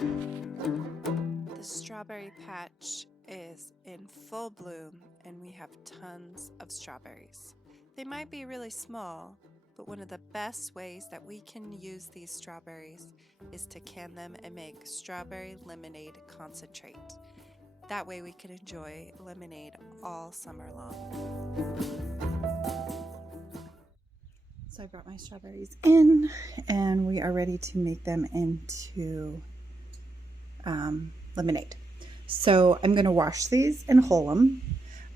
The strawberry patch is in full bloom and we have tons of strawberries. They might be really small, but one of the best ways that we can use these strawberries is to can them and make strawberry lemonade concentrate. That way we can enjoy lemonade all summer long. So I brought my strawberries in and we are ready to make them into lemonade. So I'm going to wash these and hull them.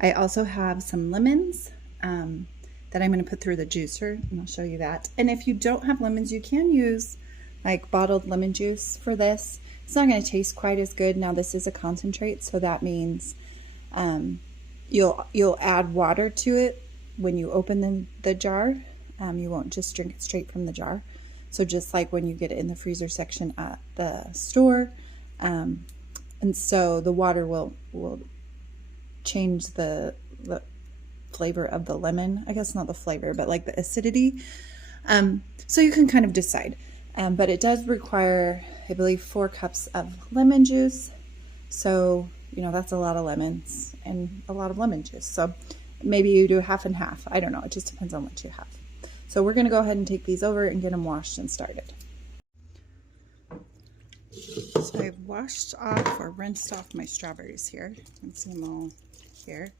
I also have some lemons that I'm going to put through the juicer, and I'll show you that. And if you don't have lemons, you can use like bottled lemon juice for this. It's not going to taste quite as good. Now this is a concentrate, so that means you'll add water to it when you open the jar. You won't just drink it straight from the jar. So just like when you get it in the freezer section at the store, and so the water will change the flavor of the lemon. I guess not the flavor, but like the acidity. So you can kind of decide. But it does require, I believe, 4 cups of lemon juice. So, you know, that's a lot of lemons and a lot of lemon juice. So maybe you do half and half. I don't know. It just depends on what you have. So we're going to go ahead and take these over and get them washed and started. So I've washed off or rinsed off my strawberries here. You can see them all here.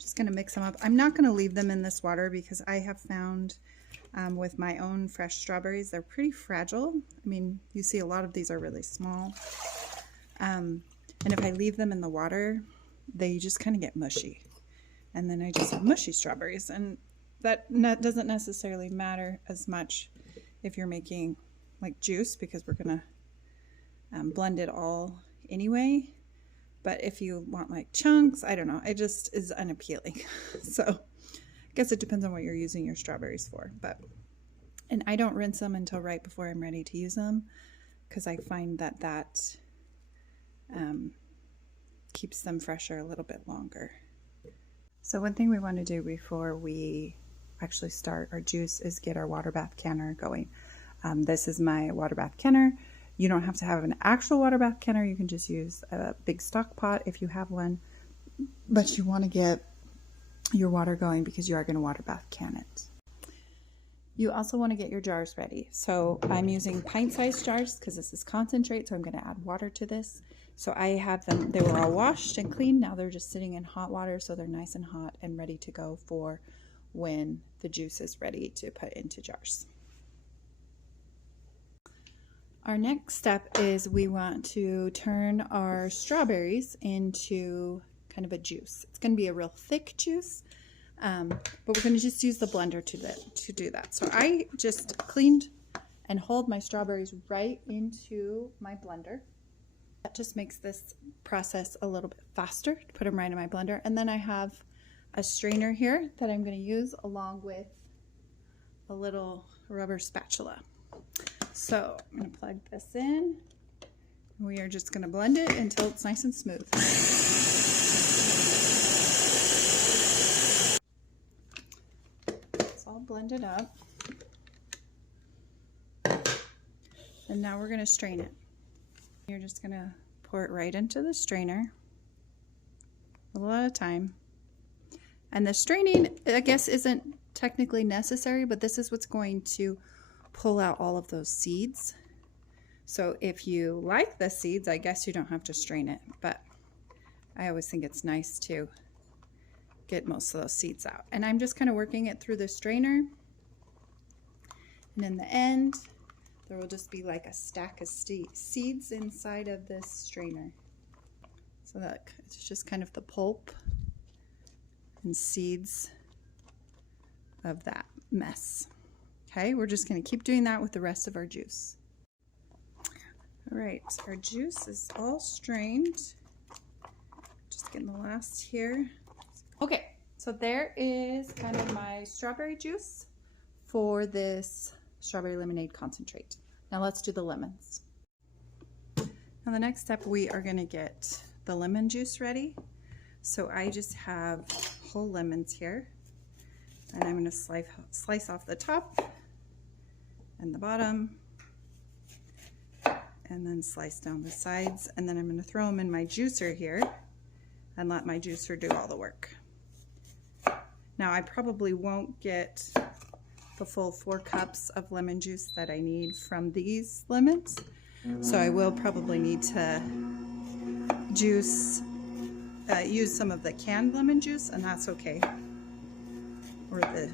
Just going to mix them up. I'm not going to leave them in this water because I have found with my own fresh strawberries, they're pretty fragile. I mean, you see a lot of these are really small. And if I leave them in the water, they just kind of get mushy. And then I just have mushy strawberries. And that doesn't necessarily matter as much if you're making like juice, because we're going to blend it all anyway. But if you want like chunks, I don't know, it just is unappealing. So I guess it depends on what you're using your strawberries for. And I don't rinse them until right before I'm ready to use them, because I find that keeps them fresher a little bit longer. So one thing we want to do before we actually start our juice is get our water bath canner going. This is my water bath canner. You don't have to have an actual water bath canner. You can just use a big stock pot if you have one. But you want to get your water going because you are going to water bath can it. You also want to get your jars ready. So I'm using pint-sized jars because this is concentrate, so I'm going to add water to this. So I have them, they were all washed and cleaned. Now they're just sitting in hot water, so they're nice and hot and ready to go for when the juice is ready to put into jars. Our next step is we want to turn our strawberries into kind of a juice. It's going to be a real thick juice, but we're going to just use the blender to do that. So I just cleaned and hauled my strawberries right into my blender. That just makes this process a little bit faster to put them right in my blender. And then I have a strainer here that I'm going to use along with a little rubber spatula. So I'm going to plug this in. We are just going to blend it until it's nice and smooth. It's all blended up. And now we're going to strain it. You're just going to pour it right into the strainer, a little at a time. And the straining, I guess, isn't technically necessary, but this is what's going to pull out all of those seeds. So if you like the seeds, I guess you don't have to strain it, but I always think it's nice to get most of those seeds out. And I'm just kind of working it through the strainer. And in the end, there will just be like a stack of seeds inside of this strainer. So that it's just kind of the pulp and seeds of that mess. Okay, we're just going to keep doing that with the rest of our juice. All right, so our juice is all strained. Just getting the last here. Okay, so there is kind of my strawberry juice for this strawberry lemonade concentrate. Now let's do the lemons. Now the next step, we are going to get the lemon juice ready. So I just have whole lemons here, and I'm going to slice off the top and the bottom, and then slice down the sides, and then I'm going to throw them in my juicer here and let my juicer do all the work. Now I probably won't get the full 4 cups of lemon juice that I need from these lemons, so I will probably need to use some of the canned lemon juice, and that's okay, or the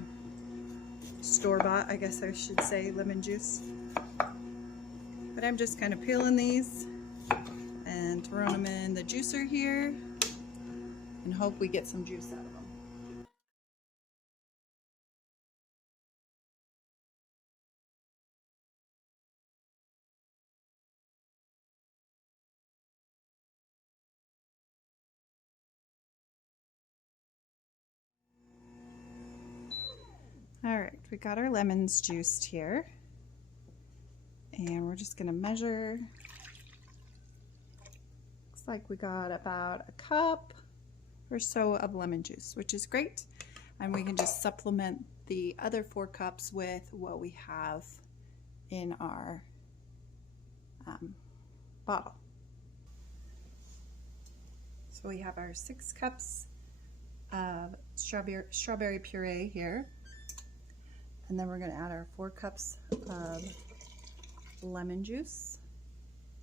store-bought, I guess I should say, lemon juice. But I'm just kind of peeling these and throwing them in the juicer here and hope we get some juice out of them. All right, we got our lemons juiced here, and we're just gonna measure. Looks like we got about a cup or so of lemon juice, which is great. And we can just supplement the other 4 cups with what we have in our bottle. So we have our 6 cups of strawberry puree here. And then we're going to add our 4 cups of lemon juice.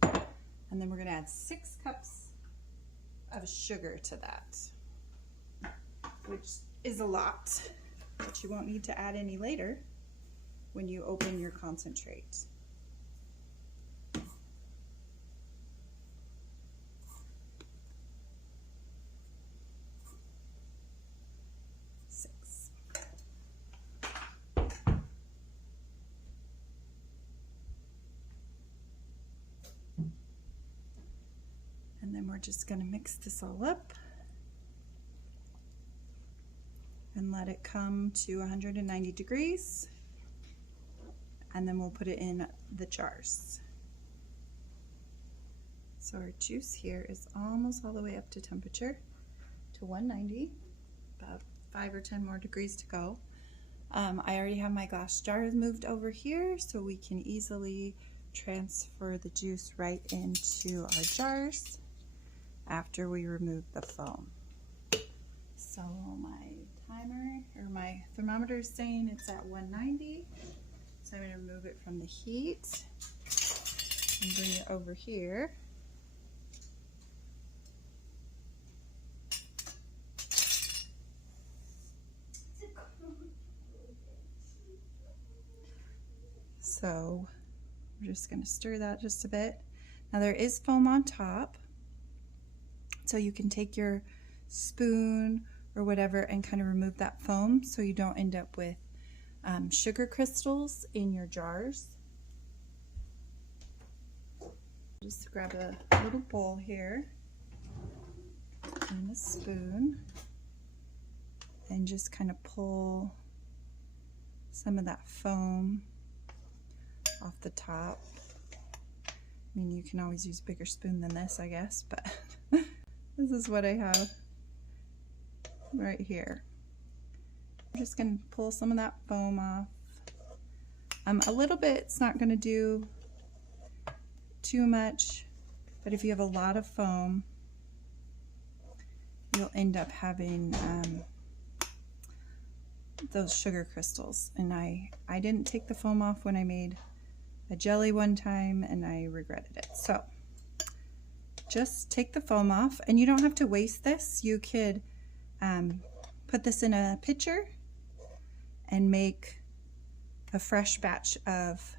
And then we're going to add 6 cups of sugar to that, which is a lot, but you won't need to add any later when you open your concentrate. And then we're just going to mix this all up and let it come to 190 degrees, and then we'll put it in the jars. So our juice here is almost all the way up to temperature, to 190, about 5 or 10 more degrees to go. I already have my glass jars moved over here, so we can easily transfer the juice right into our jars after we remove the foam. So my timer, or my thermometer, is saying it's at 190. So I'm going to remove it from the heat and bring it over here. So we're just going to stir that just a bit. Now there is foam on top, so you can take your spoon or whatever and kind of remove that foam so you don't end up with sugar crystals in your jars. Just grab a little bowl here and a spoon and just kind of pull some of that foam off the top. I mean, you can always use a bigger spoon than this, I guess, but this is what I have right here. I'm just going to pull some of that foam off. A little bit, it's not going to do too much, but if you have a lot of foam, you'll end up having those sugar crystals. And I didn't take the foam off when I made a jelly one time, and I regretted it. So just take the foam off, and you don't have to waste this. You could put this in a pitcher and make a fresh batch of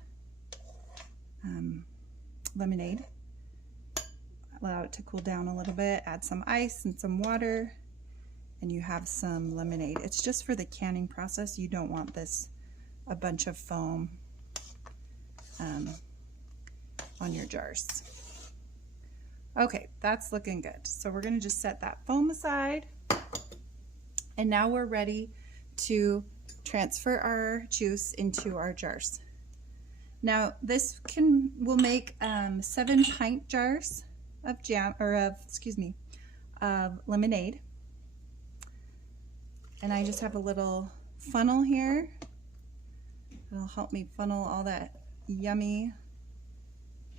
lemonade. Allow it to cool down a little bit, add some ice and some water, and you have some lemonade. It's just for the canning process. You don't want this, a bunch of foam on your jars. Okay, that's looking good. So we're going to just set that foam aside, and now we're ready to transfer our juice into our jars. Now this will make 7 pint jars of of lemonade, and I just have a little funnel here. It'll help me funnel all that yummy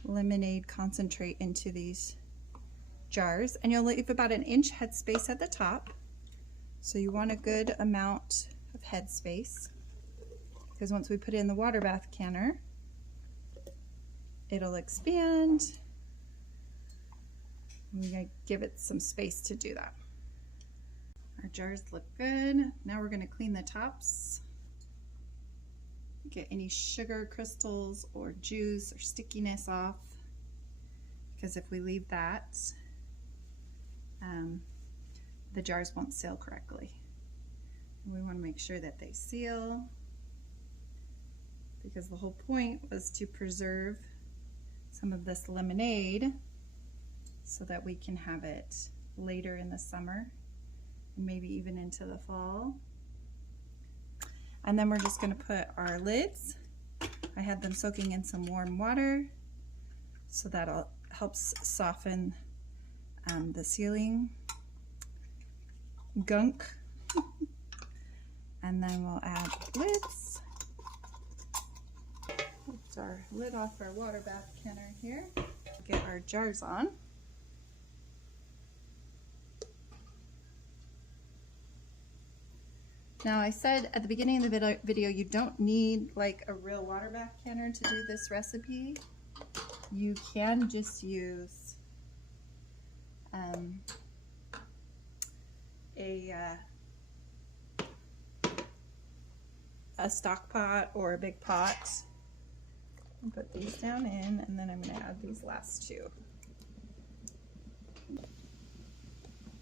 lemonade concentrate into these jars, and you'll leave about 1 inch headspace at the top. So you want a good amount of headspace, because once we put it in the water bath canner, it'll expand. We gotta give it some space to do that. Our jars look good. Now we're gonna clean the tops. Get any sugar crystals or juice or stickiness off, because if we leave that, the jars won't seal correctly. We want to make sure that they seal, because the whole point was to preserve some of this lemonade so that we can have it later in the summer and maybe even into the fall. And then we're just going to put our lids. I had them soaking in some warm water, so that helps soften the sealing gunk. And then we'll add lids. Lift our lid off our water bath canner here. Get our jars on. Now, I said at the beginning of the video, you don't need like a real water bath canner to do this recipe. You can just use a stock pot or a big pot. I'll put these down in, and then I'm going to add these last two.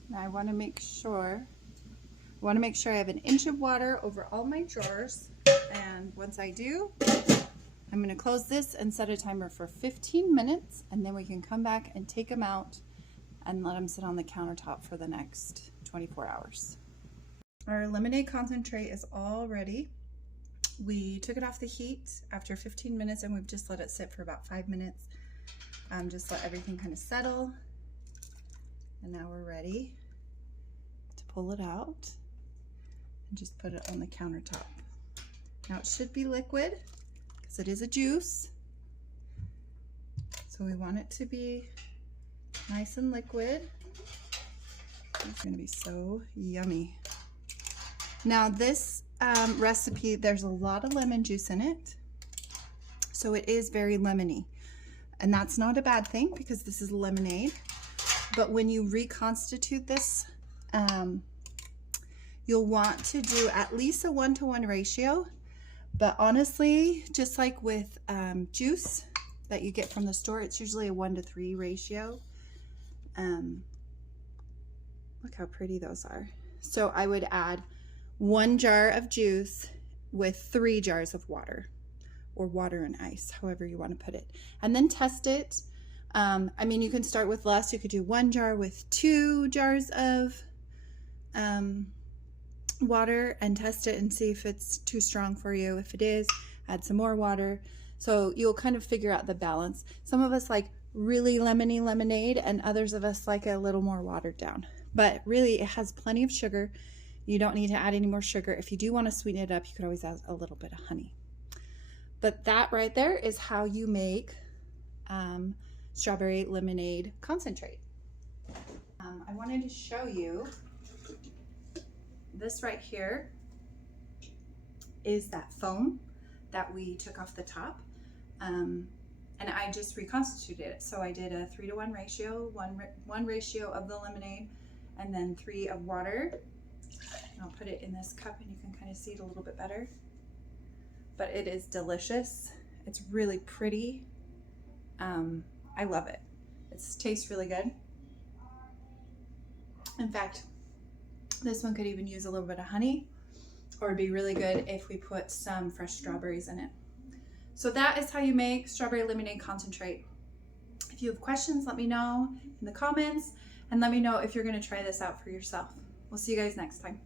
Now I want to make sure I have 1 inch of water over all my jars, and once I do, I'm going to close this and set a timer for 15 minutes, and then we can come back and take them out and let them sit on the countertop for the next 24 hours. Our lemonade concentrate is all ready. We took it off the heat after 15 minutes, and we've just let it sit for about 5 minutes. Just let everything kind of settle, and now we're ready to pull it out and just put it on the countertop. Now it should be liquid because it is a juice, so we want it to be nice and liquid. It's going to be so yummy. Now this recipe, there's a lot of lemon juice in it, so it is very lemony, and that's not a bad thing because this is lemonade. But when you reconstitute this, you'll want to do at least a 1-to-1 ratio. But honestly, just like with juice that you get from the store, it's usually a 1-to-3 ratio. Look how pretty those are. So I would add 1 jar of juice with 3 jars of water, or water and ice, however you want to put it, and then test it. I mean, you can start with less. You could do 1 jar with 2 jars of water and test it and see if it's too strong for you. If it is, add some more water. So you'll kind of figure out the balance. Some of us like really lemony lemonade, and others of us like a little more watered down. But really, it has plenty of sugar. You don't need to add any more sugar. If you do want to sweeten it up, you could always add a little bit of honey. But that right there is how you make strawberry lemonade concentrate. I wanted to show you this right here is that foam that we took off the top, and I just reconstituted it. So I did a 3-to-1 ratio, one ratio of the lemonade, and then 3 of water. And I'll put it in this cup and you can kind of see it a little bit better. But it is delicious. It's really pretty. I love it. It tastes really good. In fact, this one could even use a little bit of honey, or it'd be really good if we put some fresh strawberries in it. So that is how you make strawberry lemonade concentrate. If you have questions, let me know in the comments, and let me know if you're going to try this out for yourself. We'll see you guys next time.